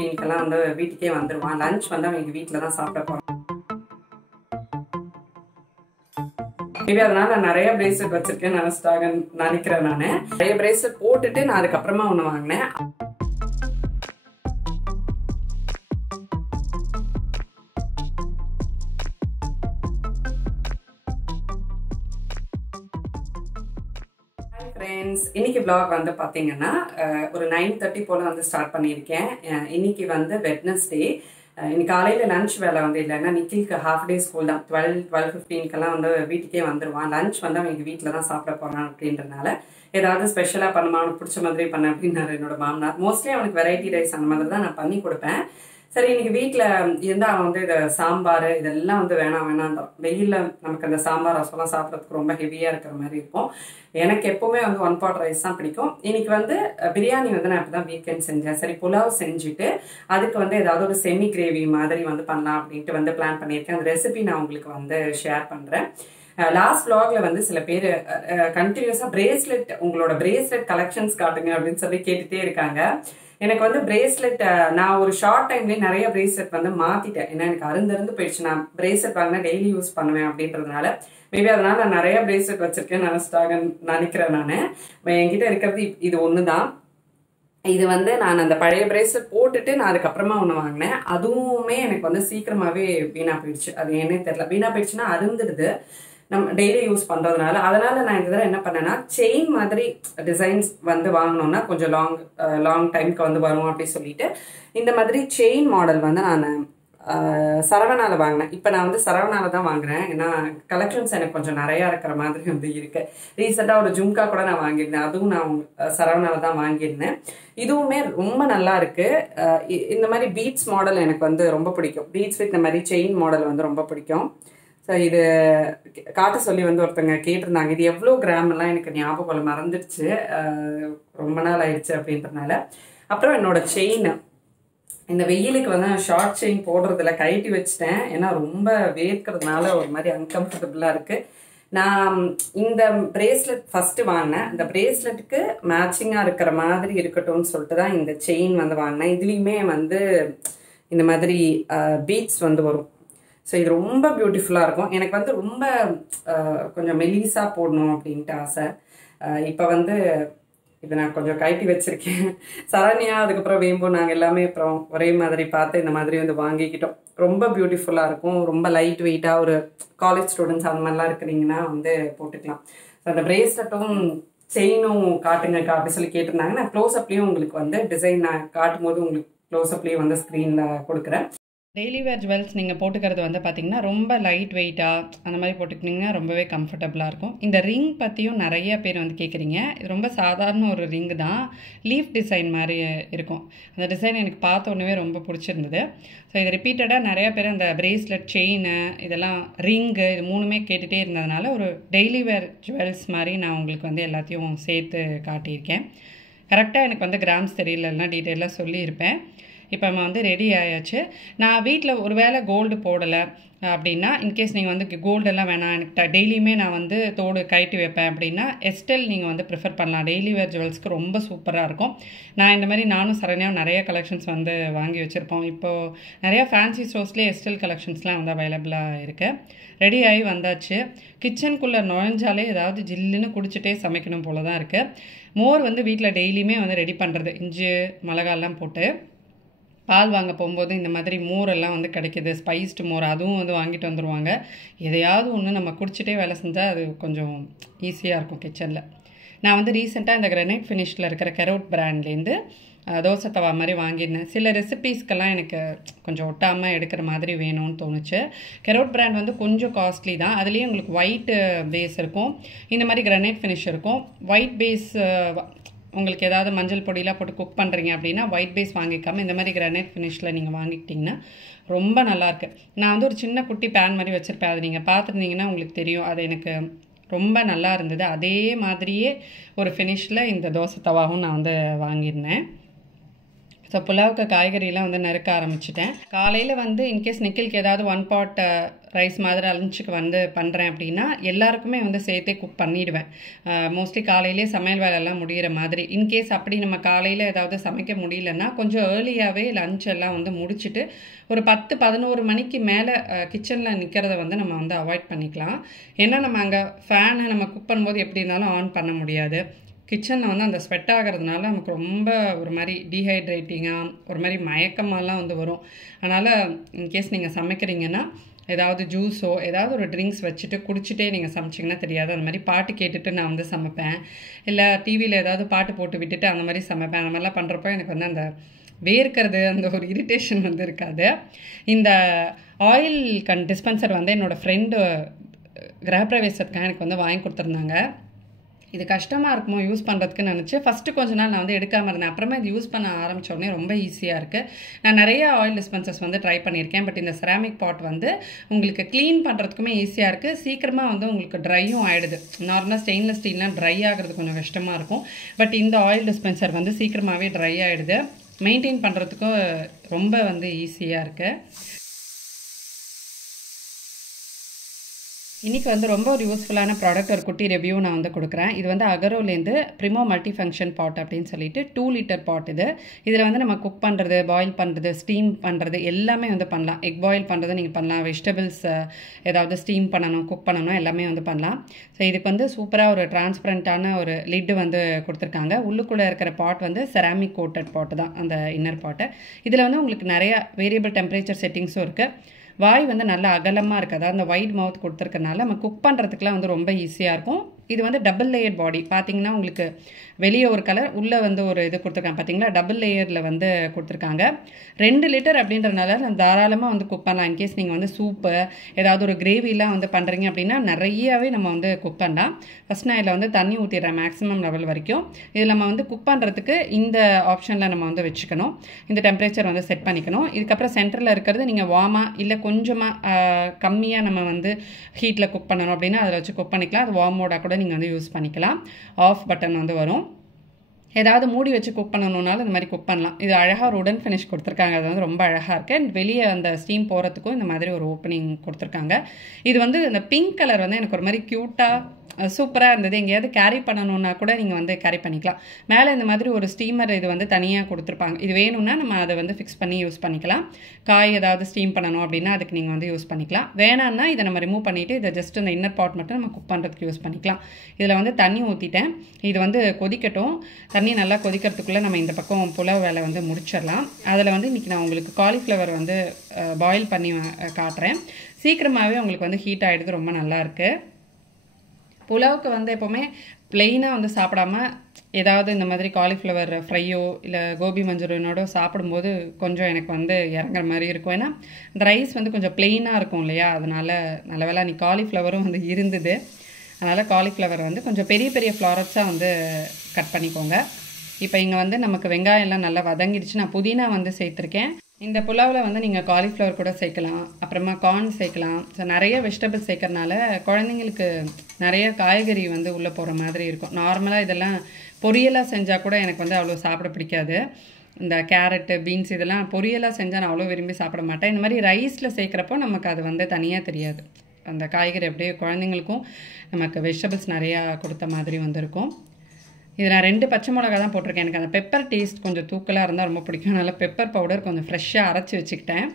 வீட்டுக்கெல்லாம் வந்து வீட்டுக்கே வந்துருவான். லஞ்ச் வந்து அவன் எங்கள் வீட்டில் தான் சாப்பிட போகிறான். மேபி அதனால நான் நிறைய பிரேஸ்லெட் வச்சிருக்கேன்னு நினைக்கிறேன். நான் நிறைய பிரேஸ்லெட் போட்டுட்டு நான் அதுக்கப்புறமா ஒன்று வாங்கினேன். ஃப்ரெண்ட்ஸ், இன்னைக்கு vlog வந்து பார்த்தீங்கன்னா ஒரு 9:30 போல் வந்து ஸ்டார்ட் பண்ணியிருக்கேன். இன்னைக்கு வந்து வெட்னஸ்டே. இன்னைக்கு காலையில் லஞ்ச் வேலை வந்து இல்லைன்னா நிக்கிலுக்கு ஹாஃப் டே ஸ்கூல் தான். 12:15 வந்து வீட்டுக்கே வந்துடுவான். லஞ்ச் வந்து அவன் எங்கள் வீட்டில் தான் சாப்பிட போகிறான். அப்படின்றனால ஏதாவது ஸ்பெஷலாக பண்ணுமா, அவனுக்கு பிடிச்ச மாதிரி பண்ண அப்படின்னாரு என்னோட மாமனார். மோஸ்ட்லி அவனுக்கு வெரைட்டி ரைஸ் அந்த மாதிரி தான் நான் பண்ணி கொடுப்பேன். சரி, இன்னைக்கு வீட்டில் இருந்தால் அவன் வந்து இதை சாம்பார் இதெல்லாம் வந்து வேணாம் வெயிலில் நமக்கு அந்த சாம்பார் ரசம்லாம் சாப்பிட்றதுக்கு ரொம்ப ஹெவியாக இருக்கிற மாதிரி இருக்கும். எனக்கு எப்போவுமே வந்து 1 pot ரைஸ் தான் பிடிக்கும். இன்னைக்கு வந்து பிரியாணி வந்து நான் இப்போ தான் வீக்கெண்ட் செஞ்சேன். சரி, புலாவ் செஞ்சுட்டு அதுக்கு வந்து ஏதாவது ஒரு செமி கிரேவி மாதிரி வந்து பண்ணலாம் அப்படின்ட்டு வந்து பிளான் பண்ணியிருக்கேன். அந்த ரெசிபி நான் உங்களுக்கு வந்து ஷேர் பண்ணுறேன். லாஸ்ட் vlogல வந்து சில பேர் கண்டினியூஸாக பிரேஸ்லெட், உங்களோட பிரேஸ்லெட் கலெக்ஷன்ஸ் காட்டுங்க அப்படின்னு சொல்லி கேட்டுகிட்டே இருக்காங்க. எனக்கு வந்து பிரேஸ்லெட் நான் ஒரு ஷார்ட் டைம்லேயே நிறைய பிரேஸ்லெட் வந்து மாற்றிட்டேன். ஏன்னா எனக்கு அருந்து போயிடுச்சு. நான் பிரேஸ்லெட் வாங்கினா டெய்லி யூஸ் பண்ணுவேன் அப்படின்றதுனால மேபி அதனால நான் நிறைய பிரேஸ்லெட் வச்சிருக்கேன்னு நினைக்கிறேன். நான் என்கிட்ட இருக்கிறது இது ஒன்று தான். இது வந்து நான் அந்த பழைய பிரேஸ்லெட் போட்டுட்டு நான் அதுக்கப்புறமா ஒன்று வாங்கினேன். அதுவுமே எனக்கு வந்து சீக்கிரமாகவே வீணாக போயிடுச்சு. அது என்னன்னு தெரியல. வீணாக போயிடுச்சுன்னா அருந்துடுது நம்ம டெய்லி யூஸ் பண்ணுறதுனால. அதனால நான் இந்த தடவை என்ன பண்ணேன்னா, செயின் மாதிரி டிசைன்ஸ் வந்து வாங்கினோன்னா கொஞ்சம் லாங் டைமுக்கு வந்து வரும் அப்படின்னு சொல்லிட்டு இந்த மாதிரி செயின் மாடல் வந்து நான் சரவணால வாங்கினேன். இப்போ நான் வந்து சரவணால தான் வாங்குறேன். ஏன்னா கலெக்ஷன்ஸ் எனக்கு கொஞ்சம் நிறையா இருக்கிற மாதிரி வந்து இருக்கு. ரீசெண்டாக ஒரு ஜும்கா கூட நான் வாங்கியிருந்தேன். அதுவும் நான் சரவணால தான் வாங்கியிருந்தேன். இதுவுமே ரொம்ப நல்லா இருக்கு. இந்த மாதிரி பீட்ஸ் மாடல் எனக்கு வந்து ரொம்ப பிடிக்கும். பீட்ஸ் வித் இந்த மாதிரி செயின் மாடல் வந்து ரொம்ப பிடிக்கும். ஸோ இது காட்ட சொல்லி வந்து ஒருத்தங்க கேட்டிருந்தாங்க. இது எவ்வளோ கிராம்லாம் எனக்கு ஞாபகம் மறந்துடுச்சு, ரொம்ப நாள் ஆயிடுச்சு அப்படின்றதுனால. அப்புறம் என்னோட செயின், இந்த வெயிலுக்கு வந்து நான் ஷார்ட் செயின் போடுறதுல கழட்டி வச்சுட்டேன். ஏன்னா ரொம்ப வேர்க்கிறதுனால ஒரு மாதிரி அன்கம்ஃபர்டபுளாக இருக்குது. நான் இந்த பிரேஸ்லெட் ஃபஸ்ட்டு வாங்கினேன். இந்த பிரேஸ்லெட்டுக்கு மேட்சிங்காக இருக்கிற மாதிரி இருக்கட்டும்னு சொல்லிட்டு தான் இந்த செயின் வந்து வாங்கினேன். இதுலேயுமே வந்து இந்த மாதிரி பீட்ஸ் வந்து வரும். ஸோ இது ரொம்ப பியூட்டிஃபுல்லாக இருக்கும். எனக்கு வந்து ரொம்ப கொஞ்சம் மெலிசாக போடணும் அப்படின்ட்டு ஆசை. இப்போ வந்து இதை நான் கொஞ்சம் கழட்டி வச்சுருக்கேன். சரண்யா அதுக்கப்புறம் வேம்பு நாங்கள் எல்லாமே அப்புறம் ஒரே மாதிரி பார்த்து இந்த மாதிரி வந்து வாங்கிக்கிட்டோம். ரொம்ப பியூட்டிஃபுல்லாக இருக்கும். ரொம்ப லைட் வெயிட்டாக ஒரு காலேஜ் ஸ்டூடெண்ட்ஸ் அந்த மாதிரிலாம் இருக்கிறீங்கன்னா வந்து போட்டுக்கலாம். ஸோ அந்த பிரேஸ்லெட்டும் செயினும் காட்டுங்க அப்படி சொல்லி கேட்டிருந்தாங்க. நான் க்ளோஸ்அப்லேயும் உங்களுக்கு வந்து டிசைன் நான் காட்டும் போது உங்களுக்கு க்ளோஸ்அப்லேயும் வந்து ஸ்க்ரீனில் கொடுக்குறேன். டெய்லி வேர் ஜுவல்ஸ் நீங்கள் போட்டுக்கிறது வந்து பார்த்திங்கன்னா ரொம்ப லைட் வெயிட்டாக அந்த மாதிரி போட்டுக்கிட்டிங்கன்னா ரொம்பவே கம்ஃபர்டபுளாக இருக்கும். இந்த ரிங் பற்றியும் நிறைய பேர் வந்து கேட்குறீங்க. இது ரொம்ப சாதாரண ஒரு ரிங்கு தான். லீஃப் டிசைன் மாதிரி இருக்கும். அந்த டிசைன் எனக்கு பார்த்த உடனே ரொம்ப பிடிச்சிருந்தது. ஸோ இது ரிப்பீட்டடாக நிறைய பேர் அந்த பிரேஸ்லெட், செயின், இதெல்லாம் ரிங்கு இது மூணுமே கேட்டுகிட்டே இருந்ததுனால ஒரு டெய்லி வேர் ஜுவல்ஸ் மாதிரி நான் உங்களுக்கு வந்து எல்லாத்தையும் சேர்த்து காட்டியிருக்கேன். கரெக்டாக எனக்கு வந்து கிராம்ஸ் தெரியலன்னா டீட்டெயிலாக சொல்லியிருப்பேன். இப்போ நம்ம வந்து ரெடி ஆயாச்சு. நான் வீட்டில் ஒரு வேளை கோல்டு போடலை அப்படின்னா, இன்கேஸ் நீங்கள் வந்து கோல்டெல்லாம் வேணாம், எனக்கு டெய்லியுமே நான் வந்து தோடு கழட்டி வைப்பேன் அப்படின்னா எஸ்டெல் நீங்கள் வந்து ப்ரிஃபர் பண்ணலாம். டெய்லி வேர் ஜுவல்ஸ்க்கு ரொம்ப சூப்பராக இருக்கும். நான் இந்த மாதிரி நானும் சரண்யாவும் நிறைய கலெக்ஷன்ஸ் வந்து வாங்கி வச்சுருப்போம். இப்போது நிறையா ஃபேன்சி ஸ்டோர்ஸ்லேயே எஸ்டெல் கலெக்ஷன்ஸ்லாம் வந்து அவைலபிளாக இருக்குது. ரெடி ஆகி வந்தாச்சு. கிச்சனுக்குள்ளே நுழைஞ்சாலே ஏதாவது ஜில்லுன்னு குடிச்சிட்டே சமைக்கணும் போல தான் இருக்குது. மோர் வந்து வீட்டில் டெய்லியுமே வந்து ரெடி பண்ணுறது, இஞ்சி மிளகாலாம் போட்டு. பால் வாங்க போகும்போது இந்த மாதிரி மோரெல்லாம் வந்து கிடைக்கிது, ஸ்பைஸ்டு மோர், அதுவும் வந்து வாங்கிட்டு வந்துடுவாங்க. எதையாவது ஒன்று நம்ம குடிச்சிட்டே வேலை செஞ்சால் அது கொஞ்சம் ஈஸியாக இருக்கும் கிச்சனில். நான் வந்து ரீசெண்டாக இந்த கிரானைட் ஃபினிஷில் இருக்கிற கெரோட் பிராண்ட்லேருந்து தோசை தவா மாதிரி வாங்கியிருந்தேன். சில ரெசிபீஸ்க்கெல்லாம் எனக்கு கொஞ்சம் ஒட்டாமல் எடுக்கிற மாதிரி வேணும்னு தோணுச்சு. கெரோட் பிராண்ட் வந்து கொஞ்சம் காஸ்ட்லி தான். அதுலேயும் உங்களுக்கு ஒயிட் பேஸ் இருக்கும், இந்த மாதிரி கிரானைட் ஃபினிஷ் இருக்கும். ஒயிட் பேஸ் உங்களுக்கு ஏதாவது மஞ்சள் பொடியெலாம் போட்டு குக் பண்ணுறீங்க அப்படின்னா ஒயிட் பேஸ் வாங்கிக்காமல் இந்த மாதிரி கிரானைட் ஃபினிஷில் நீங்கள் வாங்கிக்கிட்டிங்கன்னா ரொம்ப நல்லாயிருக்கு. நான் வந்து ஒரு சின்ன குட்டி பேன் மாதிரி வச்சுருப்பேன். அது நீங்கள் பார்த்துருந்தீங்கன்னா உங்களுக்கு தெரியும். அது எனக்கு ரொம்ப நல்லா இருந்தது. அதே மாதிரியே ஒரு ஃபினிஷில் இந்த தோசை தவாவும் நான் வந்து வாங்கியிருந்தேன். ஸோ புலாவுக்கு காய்கறியெலாம் வந்து நறுக்க ஆரம்பிச்சிட்டேன். காலையில் வந்து இன்கேஸ் நிக்கிலுக்கு ஏதாவது 1 pot ரைஸ் மாதிரி லஞ்சுக்கு வந்து பண்ணுறேன் அப்படின்னா எல்லாருக்குமே வந்து சேர்த்தே குக் பண்ணிவிடுவேன். மோஸ்ட்லி காலையிலே சமையல் வேலையெல்லாம் முடிகிற மாதிரி. இன்கேஸ் அப்படி நம்ம காலையில் ஏதாவது சமைக்க முடியலன்னா கொஞ்சம் ஏர்லியாகவே லஞ்ச் எல்லாம் வந்து முடிச்சுட்டு ஒரு 10-11 மணிக்கு மேலே கிச்சனில் நிற்கிறத வந்து நம்ம வந்து அவாய்ட் பண்ணிக்கலாம். ஏன்னா நம்ம அங்கே ஃபேனை நம்ம குக் பண்ணும்போது எப்படி இருந்தாலும் ஆன் பண்ண முடியாது. கிச்சனில் வந்து அந்த ஸ்வெட் ஆகிறதுனால நமக்கு ரொம்ப ஒரு மாதிரி டீஹைட்ரேட்டிங்காக ஒரு மாதிரி மயக்கமாலாம் வந்து வரும். அதனால் இன்கேஸ் நீங்கள் சமைக்கிறீங்கன்னா ஏதாவது ஜூஸோ ஏதாவது ஒரு ட்ரிங்க்ஸ் வச்சுட்டு குடிச்சிட்டே நீங்கள் சமைச்சிங்கன்னா தெரியாது. அந்த மாதிரி பாட்டு கேட்டுட்டு நான் வந்து சமைப்பேன். இல்லை டிவியில் ஏதாவது பாட்டு போட்டு விட்டுட்டு அந்த மாதிரி சமைப்பேன். அந்த மாதிரிலாம் பண்ணுறப்போ எனக்கு வந்து அந்த வேர்க்கிறது அந்த ஒரு இரிட்டேஷன் வந்து இருக்காது. இந்த ஆயில் டிஸ்பென்சர் வந்து என்னோடய ஃப்ரெண்டு கிரகப்பிரவேசத்துக்காக எனக்கு வந்து வாங்கி கொடுத்துருந்தாங்க. இது கஷ்டமாக இருக்குமோ யூஸ் பண்ணுறதுக்குன்னு நினச்சி ஃபஸ்ட்டு கொஞ்ச நாள் நான் வந்து எடுக்காமல் இருந்தேன். அப்புறமா இது யூஸ் பண்ண ஆரம்பித்த உடனே ரொம்ப ஈஸியாக இருக்குது. நான் நிறைய ஆயில் டிஸ்பென்சர்ஸ் வந்து ட்ரை பண்ணியிருக்கேன். பட் இந்த செராமிக் பாட் வந்து உங்களுக்கு க்ளீன் பண்ணுறதுக்குமே ஈஸியாக இருக்குது. சீக்கிரமாக வந்து உங்களுக்கு ட்ரையும் ஆகிடுது. நார்மலாக ஸ்டெயின்லெஸ் ஸ்டீல்லாம் ட்ரை ஆகிறது கொஞ்சம் கஷ்டமாக இருக்கும். பட் இந்த ஆயில் டிஸ்பென்சர் வந்து சீக்கிரமாகவே ட்ரை ஆகிடுது. மெயின்டைன் பண்ணுறதுக்கும் ரொம்ப வந்து ஈஸியாக இருக்குது. இன்றைக்கி வந்து ரொம்ப ஒரு யூஸ்ஃபுல்லான ப்ராடக்ட் ஒரு குட்டி ரிவ்யூ நான் வந்து கொடுக்குறேன். இது வந்து அகரோலேருந்து ப்ரிமோ மல்டி ஃபங்க்ஷன் பாட் அப்படின்னு சொல்லிட்டு 2 liter பாட் இது. இதில் வந்து நம்ம குக் பண்ணுறது, பாயில் பண்ணுறது, ஸ்டீம் பண்ணுறது எல்லாமே வந்து பண்ணலாம். எக் பாயில் பண்ணுறது நீங்கள் பண்ணலாம். வெஜிடபிள்ஸ் ஏதாவது ஸ்டீம் பண்ணணும், குக் பண்ணணும், எல்லாமே வந்து பண்ணலாம். ஸோ இதுக்கு வந்து சூப்பராக ஒரு டிரான்ஸ்பரண்ட்டான ஒரு லிட்டு வந்து கொடுத்துருக்காங்க. உள்ளுக்குள்ளே இருக்கிற பாட் வந்து செராமிக் கோட்டட் பாட்டு தான் அந்த இன்னர் பாட்டு. இதில் வந்து உங்களுக்கு நிறையா வேரியபிள் டெம்பரேச்சர் செட்டிங்ஸும் இருக்குது. வாய் வந்து நல்லா அகலமாக இருக்குது. அதாவது அந்த வைட் மவுத் கொடுத்துருக்கனால நம்ம குக் பண்ணுறதுக்குலாம் வந்து ரொம்ப ஈஸியாக இருக்கும். இது வந்து டபுள் லேயர் பாடி. பார்த்தீங்கன்னா உங்களுக்கு வெளியே ஒரு கலர், உள்ளே வந்து ஒரு இது கொடுத்துருக்காங்க. பார்த்தீங்களா, டபுள் லேயரில் வந்து கொடுத்துருக்காங்க. 2 liter அப்படின்றதுனால நம்ம தாராளமாக வந்து குக் பண்ணலாம். இன்கேஸ் நீங்கள் வந்து சூப்பு ஏதாவது ஒரு கிரேவிலாம் வந்து பண்ணுறீங்க அப்படின்னா நிறையாவே நம்ம வந்து குக் பண்ணலாம். ஃபஸ்ட் நான் இதில் வந்து தண்ணி ஊற்றிடுறேன் மேக்ஸிமம் லெவல் வரைக்கும். இதில் நம்ம வந்து குக் பண்ணுறதுக்கு இந்த ஆப்ஷனில் நம்ம வந்து வச்சுக்கணும். இந்த டெம்பரேச்சர் வந்து செட் பண்ணிக்கணும். இதுக்கப்புறம் சென்டரில் இருக்கிறது நீங்கள் வார்மாக இல்லை கொஞ்சமாக கம்மியாக நம்ம வந்து ஹீட்டில் குக் பண்ணணும் அப்படின்னா அதில் வச்சு குக் பண்ணிக்கலாம். அது வார்ம் மோடாக கூட நீங்கள் வந்து யூஸ் பண்ணிக்கலாம். ஆஃப் பட்டன் வந்து வரும். ஏதாவது மூடி வச்சு குக் பண்ணணுன்னாலும் இந்த மாதிரி குக் பண்ணலாம். இது அழகாக ஒரு உடன் ஃபினிஷ் கொடுத்துருக்காங்க. அது வந்து ரொம்ப அழகாக இருக்குது. அண்ட் வெளியே அந்த ஸ்டீம் போகிறதுக்கும் இந்த மாதிரி ஒரு ஓப்பனிங் கொடுத்துருக்காங்க. இது வந்து இந்த பிங்க் கலர் வந்து எனக்கு ஒரு மாதிரி க்யூட்டாக சூப்பராக இருந்தது. எங்கேயாவது கேரி பண்ணணுன்னா கூட நீங்கள் வந்து கேரி பண்ணிக்கலாம். மேலே இந்த மாதிரி ஒரு ஸ்டீமர் இது வந்து தனியாக கொடுத்துருப்பாங்க. இது வேணும்னா நம்ம அதை வந்து ஃபிக்ஸ் பண்ணி யூஸ் பண்ணிக்கலாம். காய் ஏதாவது ஸ்டீம் பண்ணணும் அப்படின்னா அதுக்கு நீங்கள் வந்து யூஸ் பண்ணிக்கலாம். வேணான்னா இதை நம்ம ரிமூவ் பண்ணிவிட்டு இதை ஜஸ்ட் இந்த இன்னர் பாட் மட்டும் நம்ம குக் பண்ணுறதுக்கு யூஸ் பண்ணிக்கலாம். இதில் வந்து தண்ணி ஊற்றிட்டேன். இது வந்து கொதிக்கட்டும். தண்ணி நல்லா கொதிக்கிறதுக்குள்ளே நம்ம இந்த பக்கம் புலாவ் வேலை வந்து முடிச்சிடலாம். அதில் வந்து இன்றைக்கி நான் உங்களுக்கு காலிஃப்ளவர் வந்து பாயில் பண்ணி காட்டுறேன். சீக்கிரமாகவே உங்களுக்கு வந்து ஹீட் ஆகிடுது. ரொம்ப நல்லாயிருக்கு. புலாவுக்கு வந்து எப்போவுமே ப்ளெயினாக வந்து சாப்பிடாம ஏதாவது இந்த மாதிரி காலிஃப்ளவர் ஃப்ரையோ இல்லை கோபி மஞ்சூரியனோட சாப்பிடும்போது கொஞ்சம் எனக்கு வந்து இறங்குற மாதிரி இருக்கும். ஏன்னா இந்த ரைஸ் வந்து கொஞ்சம் ப்ளெயினாக இருக்கும் இல்லையா, அதனால் நல்ல வேளை நீ காலிஃப்ளவரும் வந்து இருந்தது. அதனால் காலிஃப்ளவர் வந்து கொஞ்சம் பெரிய பெரிய ஃப்ளாரட்ஸாக வந்து கட் பண்ணிக்கோங்க. இப்போ இங்கே வந்து நமக்கு வெங்காயம்லாம் நல்லா வதங்கிடுச்சு. நான் புதினா வந்து சேர்த்துருக்கேன். இந்த புலாவில் வந்து நீங்கள் காலிஃப்ளவர் கூட சேர்க்கலாம், அப்புறமா கார்ன் சேர்க்கலாம். ஸோ நிறைய வெஜிடபிள்ஸ் சேர்க்கறனால குழந்தைங்களுக்கு நிறைய காய்கறி வந்து உள்ளே போகிற மாதிரி இருக்கும். நார்மலாக இதெல்லாம் பொரியலாக செஞ்சால் கூட எனக்கு வந்து அவ்வளோ சாப்பிட பிடிக்காது. இந்த கேரட்டு, பீன்ஸ் இதெல்லாம் பொரியலாக செஞ்சால் நான் அவ்வளோ விரும்பி சாப்பிட மாட்டேன். இந்த மாதிரி ரைஸில் சேர்க்குறப்போ நமக்கு அது வந்து தனியாக தெரியாது. அந்த காய்கறி அப்படியே குழந்தைங்களுக்கும் நமக்கு வெஜிடபிள்ஸ் நிறையா கொடுத்த மாதிரி வந்திருக்கும். இது நான் 2 பச்சை மிளகா தான் போட்டிருக்கேன். எனக்கு அந்த பெப்பர் டேஸ்ட் கொஞ்சம் தூக்கலாக இருந்தால் ரொம்ப பிடிக்கும். அதனால் பெப்பர் பவுடர் கொஞ்சம் ஃப்ரெஷ்ஷாக அரைச்சி வச்சுக்கிட்டேன்.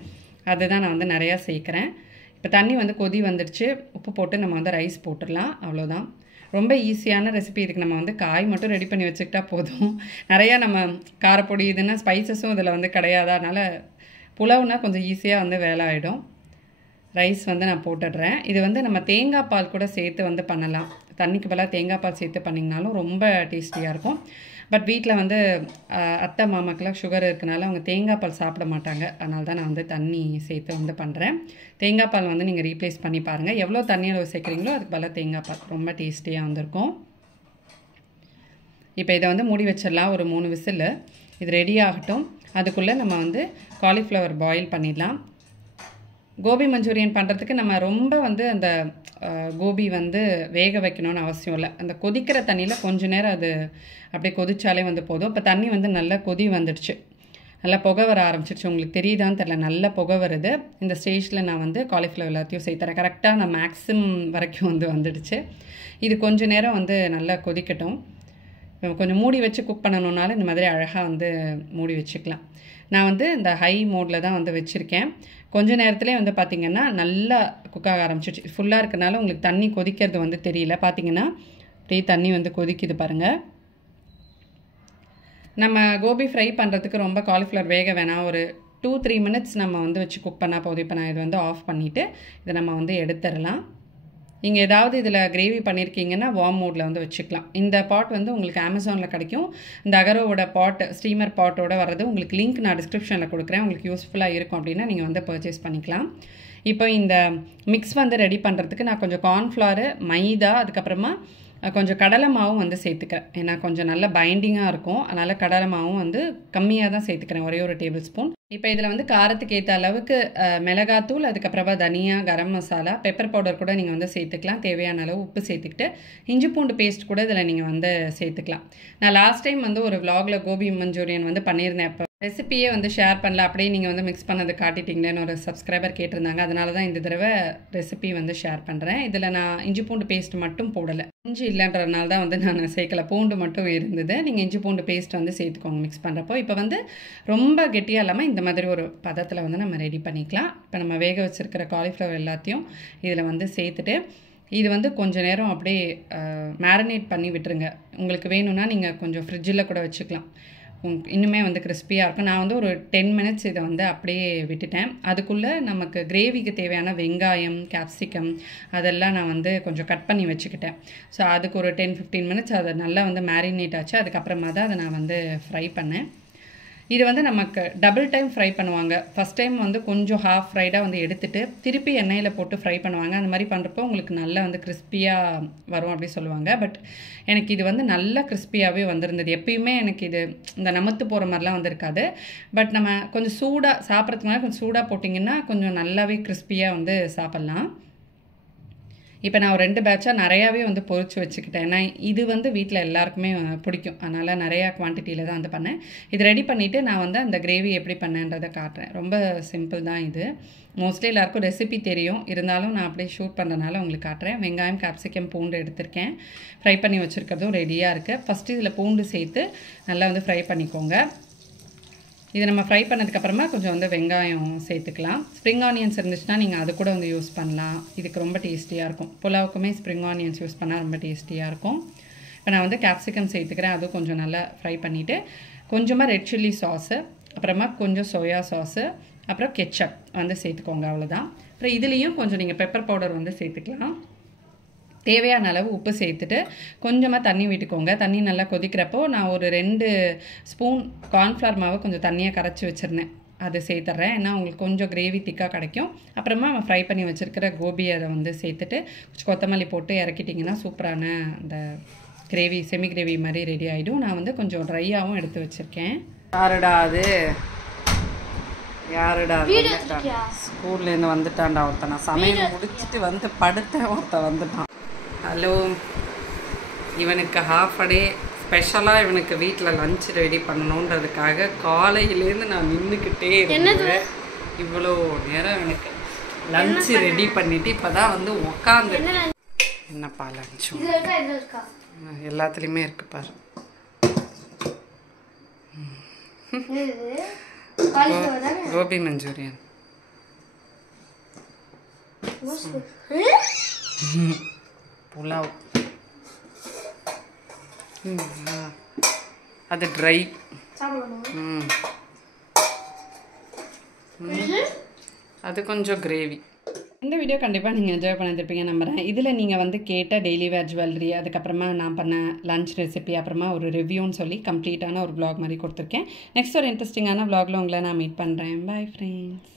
அதுதான் நான் வந்து நிறையா சேர்க்குறேன். இப்போ தண்ணி வந்து கொதி வந்துடுச்சு. உப்பு போட்டு நம்ம வந்து ரைஸ் போட்டுடலாம். அவ்வளோதான். ரொம்ப ஈஸியான ரெசிபி. இதுக்கு நம்ம வந்து காய் மட்டும் ரெடி பண்ணி வச்சுக்கிட்டா போதும். நிறையா நம்ம காரப்பொடி இதுன்னா ஸ்பைசஸும் இதில் வந்து கிடையாது. அதனால் புலாவுனா கொஞ்சம் ஈஸியாக வந்து வேலை ஆகிடும். ரைஸ் வந்து நான் போட்டுடுறேன். இது வந்து நம்ம தேங்காய் பால் கூட சேர்த்து வந்து பண்ணலாம். தண்ணிக்கு பதிலாக தேங்காய் பால் சேர்த்து பண்ணிங்கனாலும் ரொம்ப டேஸ்டியாக இருக்கும். பட் வீட்டில் வந்து அத்தை மாமாக்கெல்லாம் சுகர் இருக்கனால அவங்க தேங்காய் பால் சாப்பிட மாட்டாங்க. அதனால தான் நான் வந்து தண்ணி சேர்த்து வந்து பண்ணுறேன். தேங்காய் பால் வந்து நீங்கள் ரீப்ளேஸ் பண்ணி பாருங்கள். எவ்வளோ தண்ணி அளவு சேர்க்குறீங்களோ அதுக்கு பதிலாக தேங்காய் பால் ரொம்ப டேஸ்டியாக வந்திருக்கும். இப்போ இதை வந்து மூடி வச்சிடலாம் ஒரு 3 விசில். இது ரெடி ஆகட்டும். அதுக்குள்ளே நம்ம வந்து காலிஃப்ளவர் பாயில் பண்ணிடலாம். கோபி மஞ்சூரியன் பண்ணுறதுக்கு நம்ம ரொம்ப வந்து அந்த கோபி வந்து வேக வைக்கணும்னு அவசியம் இல்லை. அந்த கொதிக்கிற தண்ணியில் கொஞ்ச நேரம் அது அப்படியே கொதிச்சாலே வந்து போதும். இப்போ தண்ணி வந்து நல்லா கொதி வந்துடுச்சு. நல்லா புகை வர ஆரம்பிச்சிருச்சு. உங்களுக்கு தெரியுதான்னு தெரியல, நல்ல புகை வருது. இந்த ஸ்டேஜில் நான் வந்து காலிஃப்ளவர் எல்லாத்தையும் சேர்த்துறேன். கரெக்டாக நான் மேக்ஸிமம் வரைக்கும் வந்துடுச்சு. இது கொஞ்சம் நேரம் நல்லா கொதிக்கட்டும். கொஞ்சம் மூடி வச்சு குக் பண்ணணுன்னாலும் இந்த மாதிரி அழகாக மூடி வச்சுக்கலாம். நான் இந்த ஹை மோடில் தான் வச்சுருக்கேன். கொஞ்ச நேரத்துலேயே பார்த்திங்கன்னா நல்லா குக்காக ஆரம்பிச்சிடுச்சு. ஃபுல்லாக இருக்கனால உங்களுக்கு தண்ணி கொதிக்கிறது தெரியல. பார்த்திங்கன்னா அப்படியே தண்ணி கொதிக்குது பாருங்கள். நம்ம கோபி ஃப்ரை பண்ணுறதுக்கு ரொம்ப காலிஃப்ளவர் வேக வேணாம். ஒரு 2-3 மினிட்ஸ் நம்ம வச்சு குக் பண்ணால் போதும். இப்போ நான் இது ஆஃப் பண்ணிவிட்டு இதை நம்ம எடுத்துடலாம். நீங்கள் ஏதாவது இதில் கிரேவி பண்ணியிருக்கீங்கன்னா வார்ம் மோடில் வச்சுக்கலாம். இந்த பாட் உங்களுக்கு அமேசானில் கிடைக்கும். இந்த அகரோவோட பாட், ஸ்டீமர் பாட்டோட வர்றது உங்களுக்கு லிங்க் நான் டிஸ்கிரிப்ஷனில் கொடுக்குறேன். உங்களுக்கு யூஸ்ஃபுல்லாக இருக்கும் அப்படின்னா நீங்கள் பர்ச்சேஸ் பண்ணிக்கலாம். இப்போ இந்த மிக்ஸ் ரெடி பண்ணுறதுக்கு நான் கொஞ்சம் கார்ன்ஃப்ளவர், மைதா, அதுக்கப்புறமா கொஞ்சம் கடலை மாவும் சேர்த்துக்கிறேன். ஏன்னா கொஞ்சம் நல்ல பைண்டிங்காக இருக்கும். அதனால் கடலை மாவும் கம்மியாக தான் சேர்த்துக்கிறேன், ஒரே ஒரு டேபிள் ஸ்பூன். இப்போ இதில் காரத்துக்கு ஏற்ற அளவுக்கு மிளகாத்தூள், அதுக்கப்புறமா தனியா, கரம் மசாலா, பெப்பர் பவுடர் கூட நீங்கள் சேர்த்துக்கலாம். தேவையான அளவு உப்பு சேர்த்துக்கிட்டு இஞ்சி பூண்டு பேஸ்ட் கூட இதில் நீங்கள் சேர்த்துக்கலாம். நான் லாஸ்ட் டைம் ஒரு vlogல கோபி மஞ்சூரியன் பண்ணியிருந்தேன். அப்போ ரெசிபியே ஷேர் பண்ணல, அப்படியே நீங்கள் மிக்ஸ் பண்ணது காட்டிட்டீங்களேன்னு ஒரு சப்ஸ்கிரைபர் கேட்டிருந்தாங்க. அதனால தான் இந்த தடவை ரெசிபி ஷேர் பண்ணுறேன். இதில் நான் இஞ்சி பூண்டு பேஸ்ட் மட்டும் போடலை. இஞ்சி இல்லைன்றதுனால தான் நான் சேர்க்கலை. பூண்டு மட்டும் இருந்தது. நீங்கள் இஞ்சி பூண்டு பேஸ்ட் சேர்த்துக்கோங்க மிக்ஸ் பண்ணுறப்போ. இப்போ ரொம்ப கெட்டியாக இல்லாமல் இந்த மாதிரி ஒரு பதத்தில் நம்ம ரெடி பண்ணிக்கலாம். இப்போ நம்ம வேக வச்சுருக்கிற காலிஃப்ளவர் எல்லாத்தையும் இதில் சேர்த்துட்டு இது கொஞ்சம் நேரம் அப்படியே மேரினேட் பண்ணி விட்டுருங்க. உங்களுக்கு வேணும்னா நீங்கள் கொஞ்சம் ஃப்ரிட்ஜில் கூட வச்சுக்கலாம். இன்னுமே கிறிஸ்பியாக இருக்கும். நான் ஒரு 10 மினிட்ஸ் இதை அப்படியே விட்டுட்டேன். அதுக்குள்ளே நமக்கு கிரேவிக்கு தேவையான வெங்காயம், கேப்சிகம் அதெல்லாம் நான் கொஞ்சம் கட் பண்ணி வச்சுக்கிட்டேன். ஸோ அதுக்கு ஒரு 10-15 மினிட்ஸ் அதை நல்லா மேரினேட் ஆச்சு. அதுக்கப்புறமா தான் அதை நான் ஃப்ரை பண்ணேன். இது நமக்கு டபுள் டைம் ஃப்ரை பண்ணுவாங்க. ஃபஸ்ட் டைம் கொஞ்சம் ஹாஃப் ஃப்ரைடாக எடுத்துகிட்டு திருப்பி எண்ணெயில் போட்டு ஃப்ரை பண்ணுவாங்க. அந்த மாதிரி பண்ணுறப்போ உங்களுக்கு நல்லா கிறிஸ்பியாக வரும் அப்படி சொல்லுவாங்க. பட் எனக்கு இது நல்லா கிறிஸ்பியாகவே வந்திருந்தது. எப்பயுமே எனக்கு இது இந்த நமத்து போகிற மாதிரிலாம் இருக்காது. பட் நம்ம கொஞ்சம் சூடாக சாப்பிட்றதுக்கு முன்னாடி கொஞ்சம் சூடாக போட்டிங்கன்னா கொஞ்சம் நல்லாவே கிறிஸ்பியாக சாப்பிட்லாம். இப்போ நான் ஒரு 2 பேட்சாக நிறையாவே பொரிச்சு வச்சுக்கிட்டேன். ஏன்னா இது வீட்டில் எல்லாருக்குமே பிடிக்கும். அதனால் நிறையா குவான்டிட்டியில் தான் பண்ணேன். இது ரெடி பண்ணிவிட்டு நான் அந்த கிரேவி எப்படி பண்ணேன்றதை காட்டுறேன். ரொம்ப சிம்பிள் தான் இது. மோஸ்ட்லி எல்லாருக்கும் ரெசிபி தெரியும். இருந்தாலும் நான் அப்படியே ஷூட் பண்ணுறதுனால உங்களுக்கு காட்டுறேன். வெங்காயம், கேப்சிகம், பூண்டு எடுத்திருக்கேன். ஃப்ரை பண்ணி வச்சுருக்கிறதும் ரெடியாக இருக்குது. ஃபஸ்ட்டு இதில் பூண்டு சேர்த்து நல்லா ஃப்ரை பண்ணிக்கோங்க. இது நம்ம ஃப்ரை பண்ணதுக்கப்புறமா கொஞ்சம் வெங்காயம் சேர்த்துக்கலாம். ஸ்ப்ரிங் ஆனியன்ஸ் இருந்துச்சுன்னா நீங்கள் அது கூட யூஸ் பண்ணலாம். இதுக்கு ரொம்ப டேஸ்டியாக இருக்கும். புலாவுக்குமே ஸ்ப்ரிங் ஆனியன்ஸ் யூஸ் பண்ணால் ரொம்ப டேஸ்டியாக இருக்கும். இப்போ நான் கேப்சிகம் சேர்த்துக்கிறேன். அதுவும் கொஞ்சம் நல்லா ஃப்ரை பண்ணிவிட்டு கொஞ்சமாக ரெட் சில்லி சாஸு, அப்புறமா கொஞ்சம் சோயா சாஸு, அப்புறம் கெச்சப் சேர்த்துக்கோங்க. அவ்வளோதான். அப்புறம் இதுலேயும் கொஞ்சம் நீங்கள் பெப்பர் பவுடர் சேர்த்துக்கலாம். தேவையான அளவு உப்பு சேர்த்துட்டு கொஞ்சமாக தண்ணி விட்டுக்கோங்க. தண்ணி நல்லா கொதிக்கிறப்போ நான் ஒரு 2 ஸ்பூன் கார்ன்ஃப்ளவர் மாவு கொஞ்சம் தண்ணியாக கரைச்சி வச்சுருந்தேன். அதை சேர்த்துட்றேன். ஏன்னா உங்களுக்கு கொஞ்சம் கிரேவி திக்காக கிடைக்கும். அப்புறமா நம்ம ஃப்ரை பண்ணி வச்சுருக்கிற கோபி அதை சேர்த்துட்டு கொஞ்சம் கொத்தமல்லி போட்டு இறக்கிட்டிங்கன்னா சூப்பரான அந்த கிரேவி, செமி கிரேவி மாதிரி ரெடி ஆகிடும். நான் கொஞ்சம் ட்ரையாகவும் எடுத்து வச்சுருக்கேன். யாருடா அது? யாருடா ஸ்கூல்லேருந்து வந்துட்டான்டா ஒருத்தன். நான் சமையல் முடிச்சுட்டு படுத்தேன், ஒருத்தன் வந்துட்டான். ஹலோ, இவனுக்கு ஹாஃப் அ டே ஸ்பெஷலாக இவனுக்கு வீட்டில் லஞ்ச் ரெடி பண்ணணுன்றதுக்காக காலையிலேருந்து நான் நின்றுக்கிட்டே இருந்தேன். இவ்வளோ நேரம் எனக்கு லஞ்ச் ரெடி பண்ணிவிட்டு இப்போ தான் உக்காந்து. என்னப்பா லஞ்சும் எல்லாத்துலேயுமே இருக்கு பாரு. கோபி மஞ்சூரியன், புலாவ், அது ட்ரை, அது கொஞ்சம் கிரேவி. இந்த வீடியோ கண்டிப்பாக நீங்கள் என்ஜாய் பண்ணியிருப்பீங்க நம்புகிறேன். இதில் நீங்கள் கேட்ட டெய்லி வேர் ஜுவல்லரி, அதுக்கப்புறமா நான் பண்ண லஞ்ச் ரெசிபி, அப்புறமா ஒரு ரிவ்யூன்னு சொல்லி கம்ப்ளீட்டான ஒரு vlog மாதிரி கொடுத்துருக்கேன். நெக்ஸ்ட் ஒரு இன்ட்ரெஸ்டிங்கான vlogல உங்களை நான் மீட் பண்ணுறேன். Bye friends.